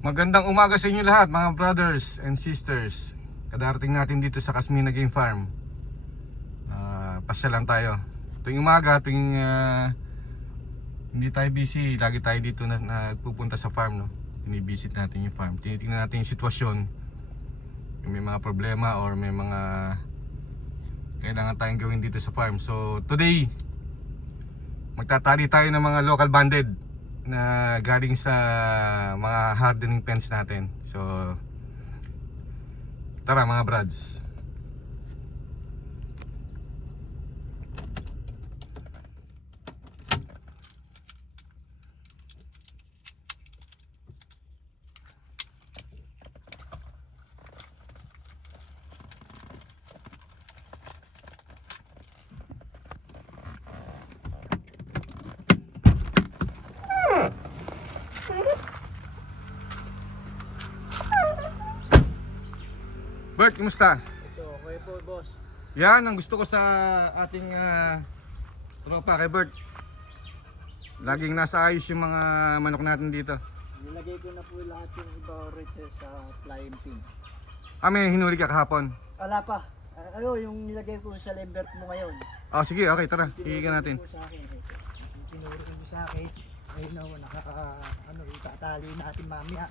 Magandang umaga sa inyo lahat mga brothers and sisters. Kadarating natin dito sa Casmina Game Farm. Ah, Pasyalan tayo. Tuwing umaga, tuwing ah, hindi tayo busy Lagi tayo dito na, nagpupunta sa farm no? Binibisit natin yung farm. Tinitingnan natin yung sitwasyon. Kung may mga problema or may mga Kailangan tayong gawin dito sa farm. So today Magtatali tayo ng mga local banded na galing sa mga hardening pens natin. So tara mga brads. Bert, kumusta? Ito, okay po boss. Yan ang gusto ko sa ating ah, tropa kay Bert. Laging nasa ayos yung mga manok natin dito. Nilagay ko na po lahat yung iba rito sa flying pin. Ah, may hinuli ka kahapon. Wala pa. Ah, Ayo, yung nilagay ko sa lembert mo ngayon. Oh, sige, okay, tara. Hihigan natin. Tinuro ko sa akin. ito. Yung Tinuro ko sa akin. Ayun na, naka, ano, itatali natin mamaya.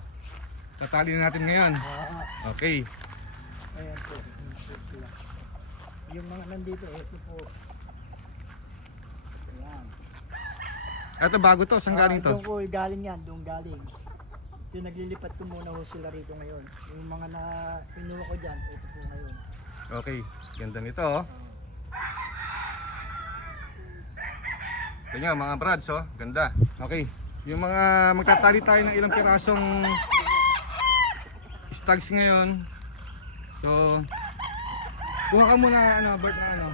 Tatali na natin ngayon. Ah, Okay. Ayan po. Yung po sila. Yung mga nandito, ito po. Ayan. Eto bago to, saan galing Ah, to? Doon ko galing yan, doon galing. Yung naglilipat ko muna ho sila rito ngayon. Yung mga na pinuha ko dyan, ito po ngayon. Okay, ganda nito oh. Ito nyo, mga brads oh, ganda. Okay, yung mga magtatali tayo ng ilang pirasong stags ngayon. So, kuha ka muna ano, Bert, ano,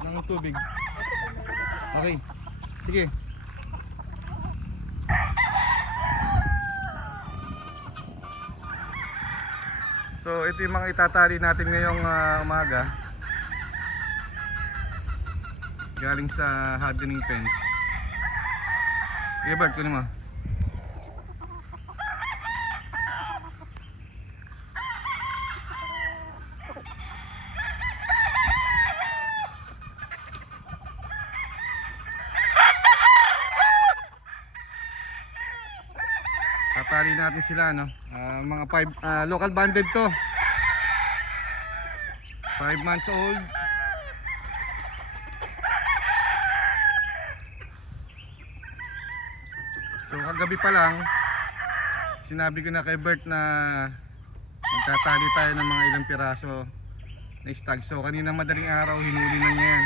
ng tubig. Okay, sige. So ito yung mga itatali natin ngayong ah, umaga. Galing sa hardening fence. Okay, Bert, kunin mo. Tatali natin sila, no? Ah, mga five, ah, local banded to. 5 months old. So kagabi pa lang, sinabi ko na kay Bert na magtatali tayo ng mga ilang piraso na stag. So kanina madaling araw, hinuli na niya yan.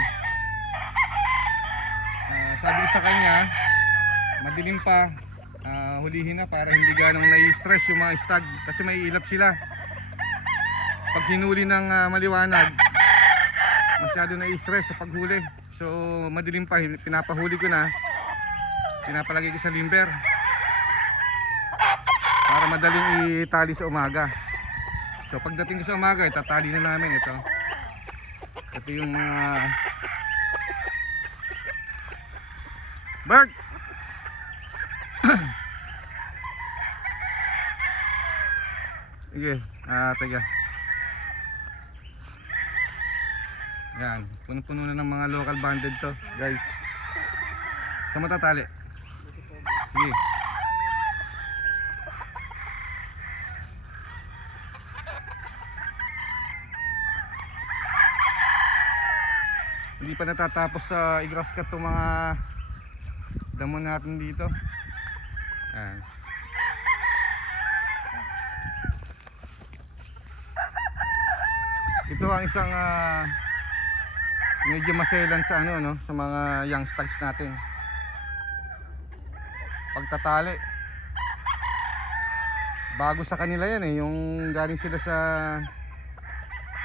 Ah, sabi ko sa kanya, madilim pa, ah, hulihin na para hindi ganong nai-stress yung mga stag kasi may ilap sila. Pag hinuli ng ah, maliwanag masyado nai-stress sa paghuli. So madilim pa pinapahuli ko na. Pinapalagay ko sa limber. Para madaling itali sa umaga. So pagdating ko sa umaga itatali na namin ito. Ito yung mga Bert Sige, ah, teka. Yan, puno-puno na ng mga local banded to, guys. Sa matatali. Sige. Hindi pa natatapos sa i-grass cut itong mga damo natin dito. Ayan. Ito ang isang ah, medyo maselan sa ano no, sa mga young stags natin. Pagtatali. Bago sa kanila yan eh, yung galing sila sa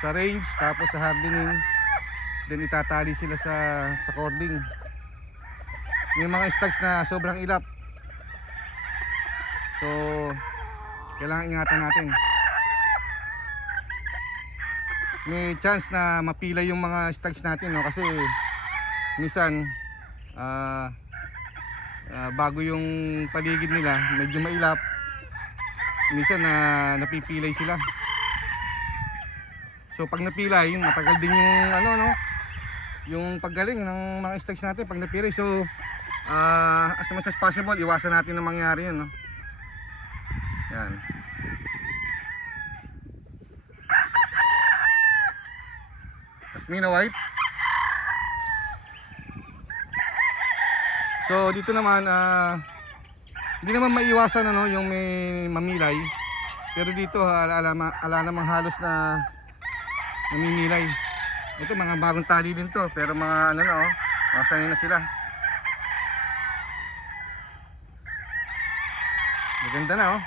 sa range tapos sa hardening then itatali sila sa sa cording. May mga stags na sobrang ilap. So kailangan ingatan natin may chance na mapila yung mga stags natin no kasi minsan ah ah, bago yung paligid nila medyo mailap minsan na napipilay sila. So pag napilay, matagal din yung ano no, yung paggaling ng mga stags natin pag napilay. So ah as much as possible, iwasan natin na mangyari yun no. Yan. Tasmina white. So dito naman ah hindi naman maiwasan ano yung may mamilay. Pero dito ha, ala, ala, ala namang halos na namimilay. Ito mga bagong tali din to pero mga ano na oh, mga na sila. Maganda na oh.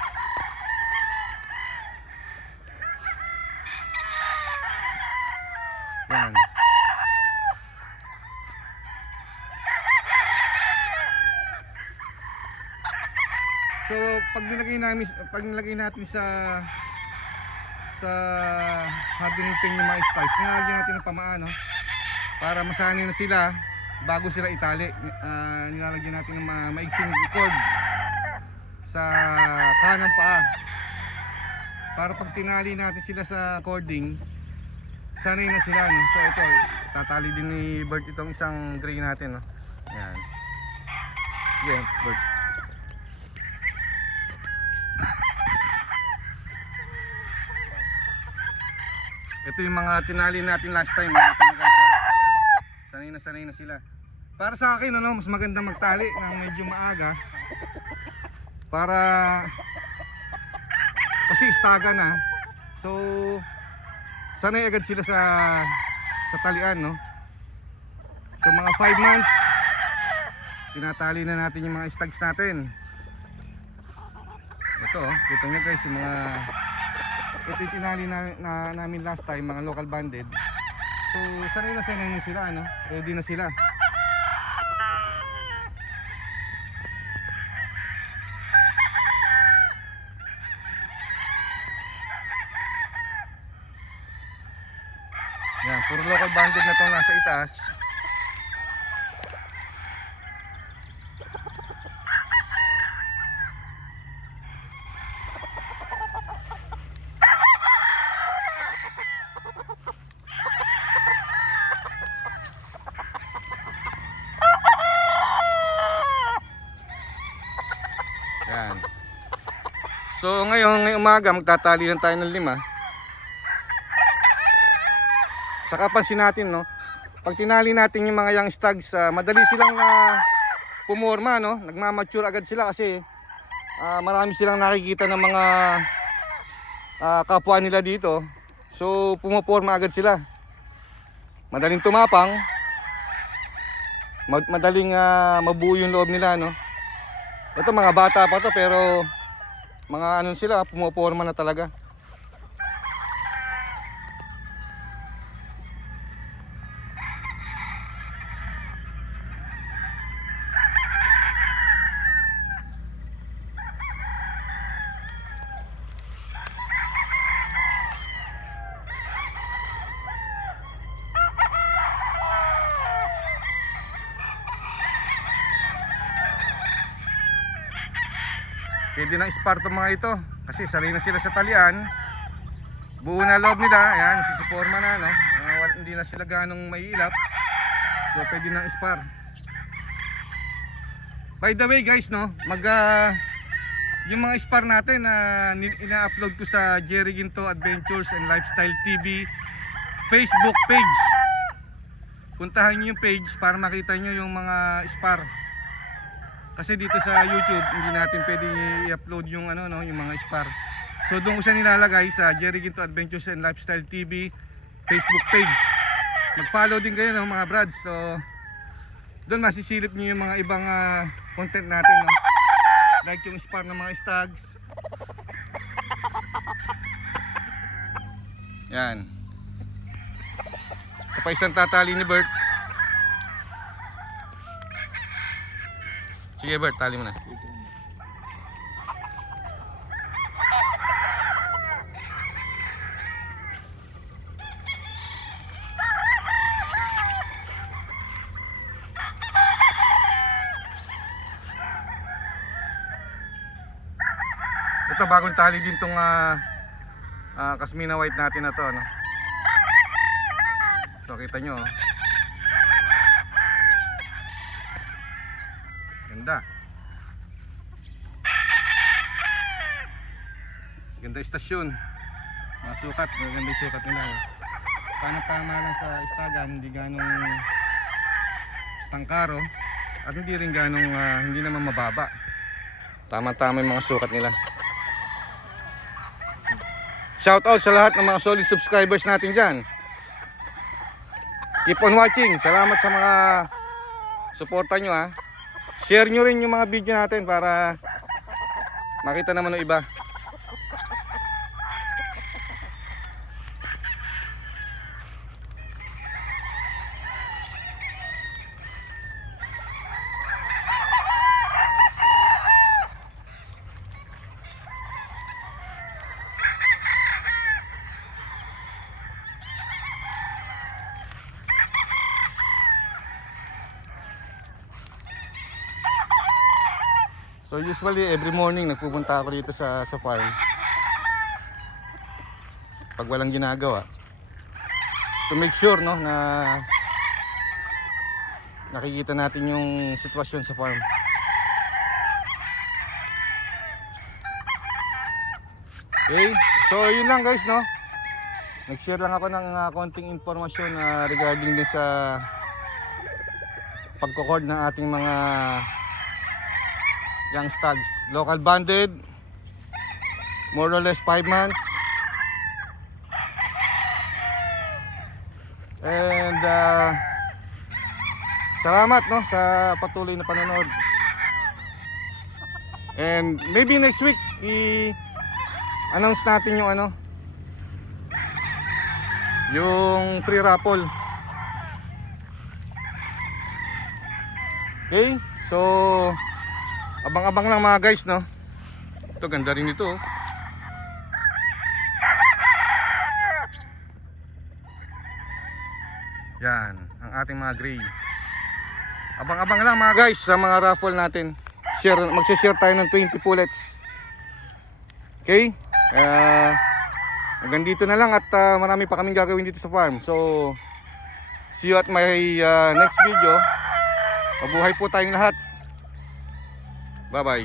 Yan. So, pag nilagay namin pag nilagay natin sa sa hardening pen yung mga spice, nilalagyan natin ng pamaan, no? Para masanay na sila bago sila itali. Ah, nilalagyan natin ng ma maiksing cord sa kanang paa. Para pag tinali natin sila sa cording, sanay na sila, no? So ito, tatali din ni Bert itong isang gray natin, no? Yan. Yan, Bert. Ito yung mga tinali natin last time mga guys. oh. Sanay na sanay na sila. Para sa akin ano, mas maganda magtali ng medyo maaga. Para kasi istaga na. So sanay agad sila sa sa talian no. So mga 5 months tinatali na natin yung mga stags natin. Ito, oh, kita nyo guys yung mga ito yung tinali na, na, namin last time, mga local banded. So, sanay na sanay na sila, ano? Ready na sila. Yan, puro local banded na itong nasa itaas. So ngayon, ngayong umaga magtatali lang tayo ng lima. Saka pansin natin no, pag tinali natin yung mga young stags, ah, madali silang na pumorma no, nagmamature agad sila kasi ah, marami silang nakikita ng mga ah, kapwa nila dito. So pumoporma agad sila. Madaling tumapang. mad- Madaling ah, mabuo yung loob nila no. Ito mga bata pa to pero mga ano sila, pumoporma na talaga. Pwede na isparto mga ito kasi sanay na sila sa talian. Buo na loob nila, ayan, sisiporma na no. Wal- hindi na sila ganong maiilap. So pwede na ispar. By the way guys no, mag ah, yung mga spar natin na ina-upload ko sa Jerry Ginto Adventures and Lifestyle TV Facebook page. Puntahan niyo yung page para makita niyo yung mga spar. Kasi dito sa YouTube, hindi natin pwedeng i-upload yung ano no, yung mga spar. So doon ko siya nilalagay sa Jerry Ginto Adventures and Lifestyle TV Facebook page. Mag-follow din kayo no, mga brads. So doon masisilip niyo yung mga ibang ah, content natin no. Like yung spar ng mga stags. Yan. Ito pa tatali ni Bert. Sige Bert, tali mo na. Ito bagong tali din tong ah, ah, Kasmina White natin na to, no. So kita nyo. oh. Ganda. Ganda istasyon. Mga sukat, maganda yung sukat nila. Paano tama lang sa istagan, hindi ganong tangkaro at hindi rin ganong ah, hindi naman mababa. Tama-tama yung mga sukat nila. Shout out sa lahat ng mga solid subscribers natin dyan. Keep on watching. Salamat sa mga suporta nyo ha. Share nyo rin yung mga video natin para makita naman ng iba. So usually every morning nagpupunta ako dito sa sa farm. Pag walang ginagawa. To make sure no na nakikita natin yung sitwasyon sa farm. Okay, so yun lang guys no. Nag-share lang ako ng ah, konting impormasyon ah, regarding dun sa pagkukord ng ating mga young stags. Local banded, more or less 5 months. And uh, salamat no sa patuloy na panonood. And maybe next week i-announce natin yung ano yung free raffle. Okay? So Abang-abang lang mga guys, no? Ito, ganda rin ito. oh. Yan, ang ating mga gray. Abang-abang lang mga guys sa mga raffle natin. Share, magse-share tayo ng 20 pullets. Okay? Uh, hanggang dito na lang at ah, marami pa kaming gagawin dito sa farm. So, see you at my ah, next video. Mabuhay po tayong lahat. Bye